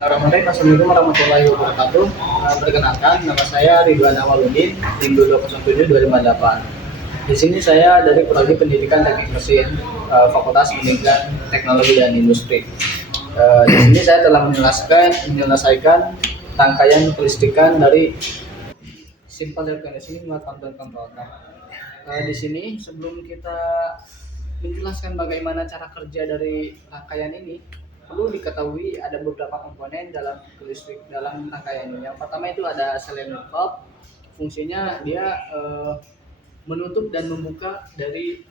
Assalamualaikum warahmatullahi wabarakatuh. Perkenalkan, nama saya Ridwan Awaludin, Indo 207-2008. Di sini saya dari Prodi Pendidikan Teknik Mesin, Fakultas Pendidikan Teknologi dan Industri. Di sini saya telah menyelesaikan rangkaian kelistrikan dari simple air conditioning dan control. Di sini sebelum kita menjelaskan bagaimana cara kerja dari rangkaian ini, perlu diketahui ada beberapa komponen dalam rangkaian ini. Yang pertama itu ada cylinder valve. Fungsinya dia menutup dan membuka dari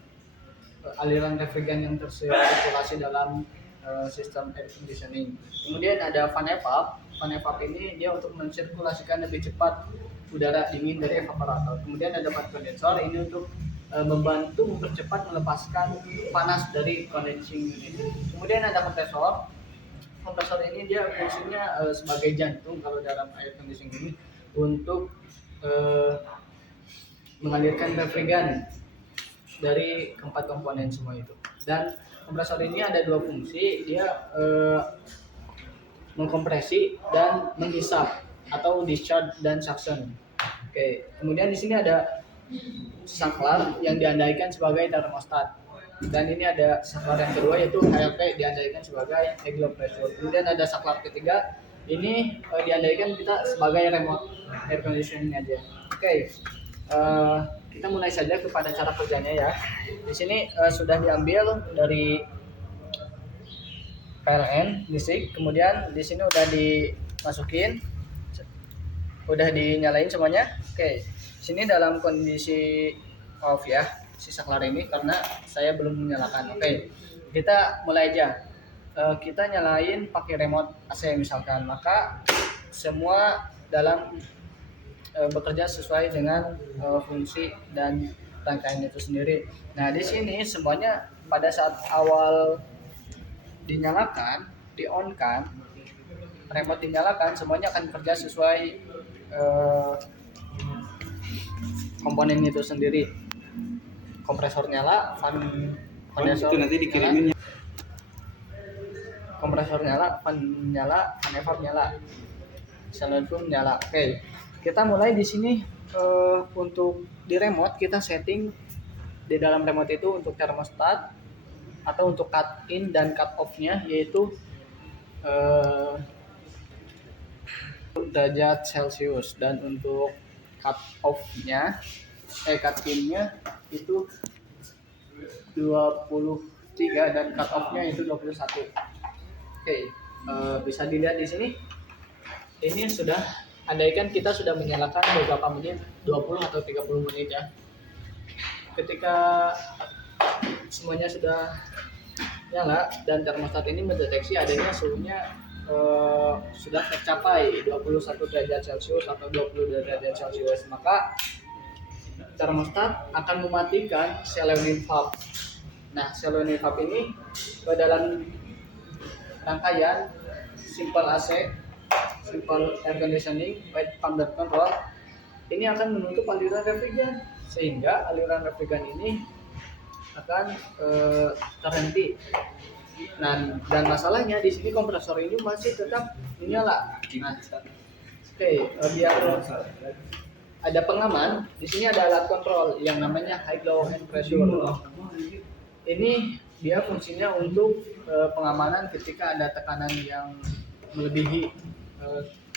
aliran refrigeran yang tersirkulasi dalam sistem air conditioning. Kemudian ada fan evap. Fan evap ini dia untuk mensirkulasikan lebih cepat udara dingin dari evaporator. Kemudian ada fan kondensor, ini untuk membantu mempercepat melepaskan panas dari condensing unit. Kemudian ada kompresor. Kompresor ini dia fungsinya sebagai jantung kalau dalam air conditioning ini untuk mengalirkan refrigeran dari keempat komponen semua itu. Dan kompresor ini ada dua fungsi, dia mengkompresi dan menghisap atau discharge dan suction. Oke, kemudian di sini ada saklar yang diandaikan sebagai termostat, dan ini ada saklar yang kedua yaitu HLP diandaikan sebagai high low pressure. Kemudian ada saklar ketiga, ini diandaikan kita sebagai remote air conditioning aja. Oke, kita mulai saja kepada cara kerjanya ya. Di sini sudah diambil dari PLN listrik, kemudian di sini udah dimasukin, udah dinyalain semuanya. Oke, sini dalam kondisi off ya si saklar ini karena saya belum menyalakan. Oke, kita mulai aja. Kita nyalain pakai remote AC misalkan, maka semua dalam bekerja sesuai dengan fungsi dan rangkaian itu sendiri. Nah, di sini semuanya pada saat awal dinyalakan, di-on-kan, remote dinyalakan, semuanya akan kerja sesuai komponen itu sendiri. Kompresor nyala, fan kondensor nanti dikirimin. Kompresor nyala, fan nyala, fan evap nyala, cylinder valve nyala. Oke, kita mulai di sini. Untuk di remote kita setting di dalam remote itu untuk thermostat atau untuk cut in dan cut off-nya yaitu derajat Celcius, dan untuk cut off-nya cut in-nya itu 23 dan cut off-nya itu 21. Oke, bisa dilihat di sini. Ini sudah, andaikan kita sudah menyalakan beberapa menit, 20 atau 30 menit ya. Ketika semuanya sudah nyala dan termostat ini mendeteksi adanya suhunya sudah tercapai 21 derajat Celcius atau 20 derajat Celcius, maka termostat akan mematikan cylinder valve. Nah, cylinder valve ini ke dalam rangkaian simple AC, simple air conditioning, wide pump control, ini akan menutup aliran refrigeran sehingga aliran refrigeran ini akan terhenti. Nah, dan masalahnya di sini kompresor ini masih tetap menyala. Nah, oke, biar ada pengaman, di sini ada alat kontrol yang namanya high low and pressure. Ini dia fungsinya untuk pengamanan ketika ada tekanan yang melebihi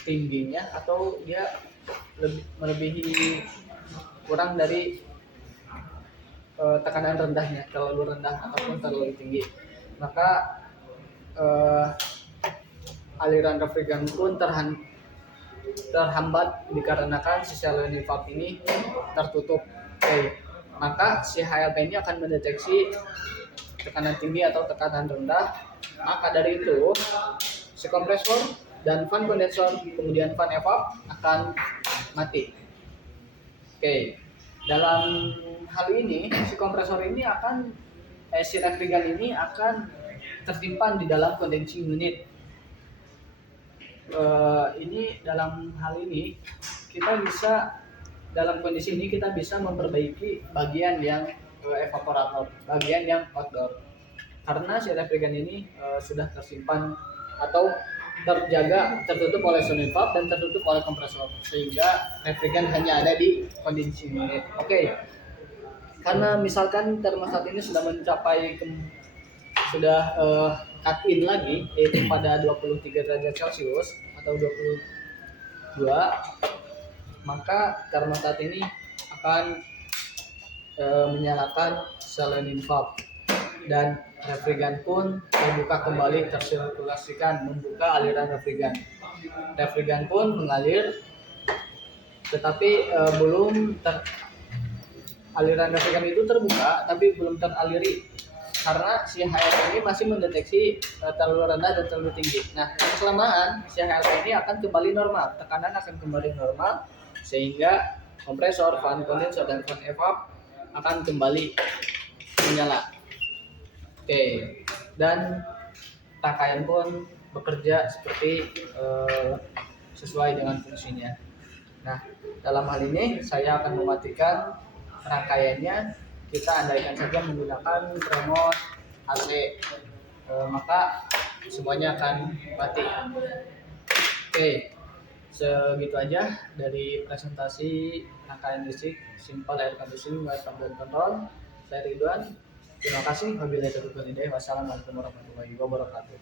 tingginya atau dia melebihi kurang dari tekanan rendahnya, terlalu rendah ataupun terlalu tinggi, maka aliran refrigeran pun terhambat dikarenakan si cylinder valve ini tertutup. Oke, maka si HLP ini akan mendeteksi tekanan tinggi atau tekanan rendah. Maka dari itu si kompresor dan fan kondensor kemudian fan evap akan mati. Oke, dalam hal ini si kompresor ini akan si refrigeran ini akan tersimpan di dalam condensing unit. Ini dalam hal ini kita bisa, dalam kondisi ini kita bisa memperbaiki bagian yang evaporator, bagian yang outdoor, karena si refrigeran ini sudah tersimpan atau terjaga, tertutup oleh sonic valve dan tertutup oleh kompresor, sehingga refrigeran hanya ada di condensing unit. Oke. Karena misalkan termostat ini sudah mencapai sudah cut in lagi, yaitu pada 23 derajat Celcius atau 22, maka termostat ini akan menyalakan selenin valve dan refrigeran pun terbuka kembali, tersirkulasikan, membuka aliran refrigeran. Refrigeran pun mengalir, tetapi aliran refrigeran itu terbuka tapi belum teraliri karena si HRP ini masih mendeteksi terlalu rendah dan terlalu tinggi. Nah, kelamaan si HRP ini akan kembali normal, tekanan akan kembali normal, sehingga kompresor, fan kondensor, dan fan evap akan kembali menyala. Oke, dan rangkaian pun bekerja seperti sesuai dengan fungsinya. Nah, dalam hal ini saya akan mematikan rangkaiannya. Kita andaikan saja menggunakan remote AC, maka semuanya akan mati. Oke, segitu aja dari presentasi rangkaian listrik simple air conditioning wire pump dan control. Saya Ridwan. Terima kasih. Wabillahi taufiq wal hidayah. Wassalamualaikum warahmatullahi wabarakatuh.